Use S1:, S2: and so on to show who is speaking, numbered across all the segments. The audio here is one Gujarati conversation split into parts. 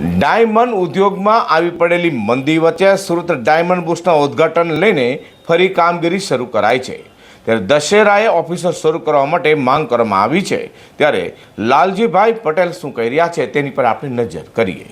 S1: ડાયમંડ ઉદ્યોગમાં આવી પડેલી મંદી વચ્ચે સુરત ડાયમંડ બુસના ઉદ્ઘાટન લઈને ફરી કામગીરી શરૂ કરાઈ છે. ત્યારે દશેરાએ ઓફિસો શરૂ કરવા માટે માંગ કરવામાં આવી છે. ત્યારે લાલજીભાઈ પટેલ શું કહી રહ્યા છે તેની પર આપણે નજર કરીએ.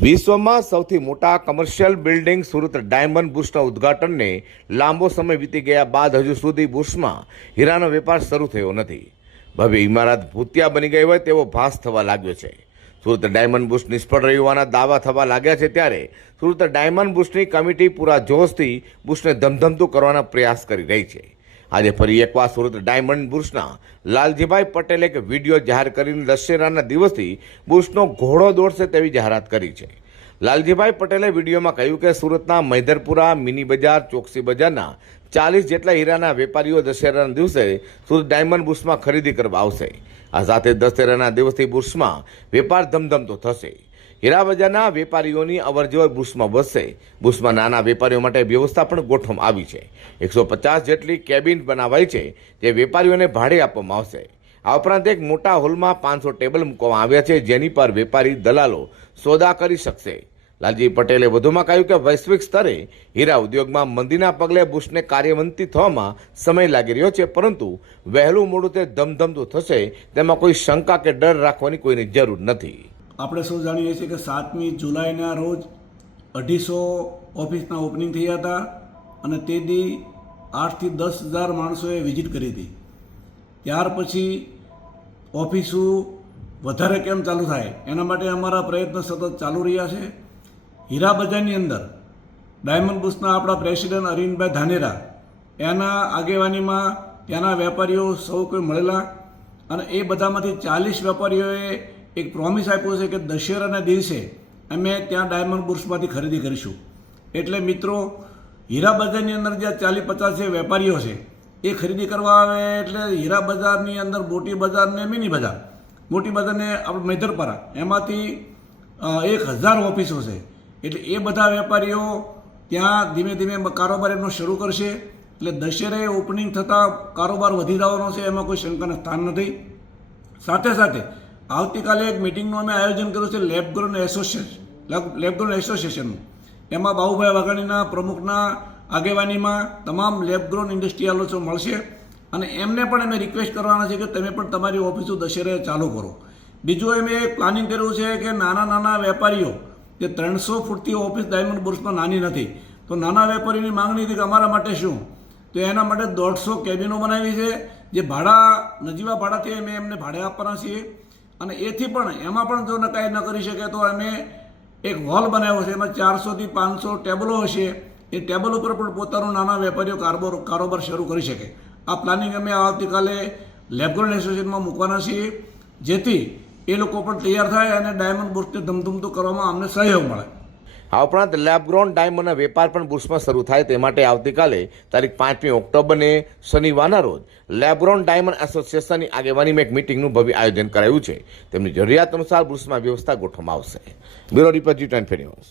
S1: વિશ્વમાં સૌથી મોટા કમર્શિયલ બિલ્ડિંગ સુરત ડાયમંડ બુસના ઉદ્ઘાટનને લાંબો સમય વીતી ગયા બાદ હજુ સુધી બુસમાં હીરાનો વેપાર શરૂ થયો નથી. ભવ્ય ઇમારત ભૂતિયા બની ગઈ હોય તેવો ભાસ થવા લાગ્યો છે. સુરત ડાયમંડ બુશ નિષ્ફળ રહ્યું હોવાના દાવા થવા લાગ્યા છે ત્યારે સુરત ડાયમંડ બુસ્ટની કમિટી પૂરા જોશથી બુશને ધમધમતું કરવાના પ્રયાસ કરી રહી છે. આજે ફરી એકવાર સુરત ડાયમંડ બુશના લાલજીભાઈ પટેલે એક વીડિયો જાહેર કરીને દશેરાના દિવસથી બુશનો ઘોડો દોડશે તેવી જાહેરાત કરી છે. લાલજીભાઈ પટેલે વિડીયોમાં કહ્યું કે સુરતના મૈદરપુરા, મિની બજાર, ચોકસી બજારના ચાલીસ જેટલા હીરાના વેપારીઓ દશેરાના દિવસે સુરત ડાયમંડ બુશમાં ખરીદી કરવા આવશે. આ સાથે દશેરાના દિવસથી બુશમાં વેપાર ધમધમતો થશે. હીરા બજારના વેપારીઓની અવરજવર બુશમાં વધશે. બુશમાં નાના વેપારીઓ માટે વ્યવસ્થા પણ ગોઠવવામાં આવી છે. એકસો પચાસ જેટલી કેબિન બનાવાઈ છે જે વેપારીઓને ભાડે આપવામાં આવશે. આ ઉપરાંત એક મોટા હોલમાં પાંચસો ટેબલ મૂકવામાં આવ્યા છે જેની પર વેપારી દલાલો સોદા કરી શકશે. લાલજી પટેલે વધુમાં કહ્યું કે વૈશ્વિક સ્તરે હીરા ઉદ્યોગમાં મંદીના પગલે બુશને કાર્યવંતી થવામાં સમય લાગી રહ્યો છે, પરંતુ વહેલું મોડું તે ધમધમતું થશે, તેમાં કોઈ શંકા કે ડર રાખવાની કોઈની જરૂર નથી.
S2: આપણે સૌ જાણીએ છીએ કે સાતમી જુલાઈના રોજ અઢીસો ઓફિસના ઓપનિંગ થયા હતા અને તે દી આઠથી દસ હજાર માણસોએ વિઝિટ કરી હતી. ત્યાર પછી ઓફિસો વધારે કેમ ચાલુ થાય? એના માટે અમારા પ્રયત્ન સતત ચાલુ રહ્યા છે. હીરા બજારની અંદર ડાયમંડ બુસના આપણા પ્રેસિડેન્ટ અરવિંદભાઈ ધાનેરા, એના આગેવાનીમાં ત્યાંના વેપારીઓ સૌ કોઈ મળેલા અને એ બધામાંથી ચાલીસ વેપારીઓએ એક પ્રોમિસ આપ્યો છે કે દશેરાના દિવસે અમે ત્યાં ડાયમંડ બુર્સમાંથી ખરીદી કરીશું. એટલે મિત્રો હીરા બજારની અંદર જે ચાલીસ પચાસ જે વેપારીઓ છે, એ ખરીદી કરવા આવે એટલે હીરા બજારની અંદર મોટી બજાર ને મિની બજાર. મોટી બજારને આપણે મેધરપરા. એમાંથી એક હજાર ઓફિસો છે. એટલે એ બધા વેપારીઓ ત્યાં ધીમે ધીમે કારોબાર એમનો શરૂ કરશે. એટલે દશેરે ઓપનિંગ થતાં કારોબાર વધી જવાનો છે, એમાં કોઈ શંકાનું સ્થાન નથી. સાથે સાથે આવતીકાલે એક મિટિંગનું અમે આયોજન કર્યું છે લેબગ્રોન એસોસિએશન લેબગ્રોન એસોસિએશનનું એમાં બાહુભાઈ વાઘાણીના પ્રમુખના આગેવાનીમાં તમામ લેબગ્રોન ઇન્ડસ્ટ્રીયાલો મળશે અને એમને પણ અમે રિક્વેસ્ટ કરવાના છે કે તમે પણ તમારી ઓફિસો દશેરે ચાલુ કરો. બીજું અમે પ્લાનિંગ કર્યું છે કે નાના નાના વેપારીઓ જે ત્રણસો ફૂટથી ઓફિસ ડાયમંડ બુર્સમાં નાની નથી. તો નાના વેપારીની માંગણી હતી કે અમારા માટે શું? તો એના માટે દોઢસો કેબિનો બનાવી છે, જે ભાડા, નજીવા ભાડાથી અમે એમને ભાડે આપવાના છીએ. અને એથી પણ એમાં પણ જો નકાઈ ન કરી શકે તો અમે એક હોલ બનાવ્યો છે, એમાં ચારસોથી પાંચસો ટેબલો હશે. એ ટેબલ ઉપર પણ પોતાનો નાના વેપારીઓ કારોબાર કારોબાર શરૂ કરી શકે. આ પ્લાનિંગ અમે આવતીકાલે લેબગ્રોન એસોસિએશનમાં મૂકવાના છીએ. જેથી એ લોકો પણ તૈયાર થાય અને ડાયમંડ બુર્સને ધમધમતું કરવામાં અમને સહયોગ મળે.
S1: આ ઉપરાંત લેબગ્રોન ડાયમંડના વેપાર પણ બુર્સમાં શરૂ થાય તે માટે આવતીકાલે તારીખ પાંચમી ઓક્ટોબરને શનિવારના રોજ લેબગ્રોન ડાયમંડ એસોસિએશનની આગેવાનીમાં એક મિટિંગનું ભવ્ય આયોજન કરાયું છે. તેમની જરૂરિયાત અનુસાર બુર્સમાં વ્યવસ્થા ગોઠવવામાં આવશે. Bureau report G twenty news.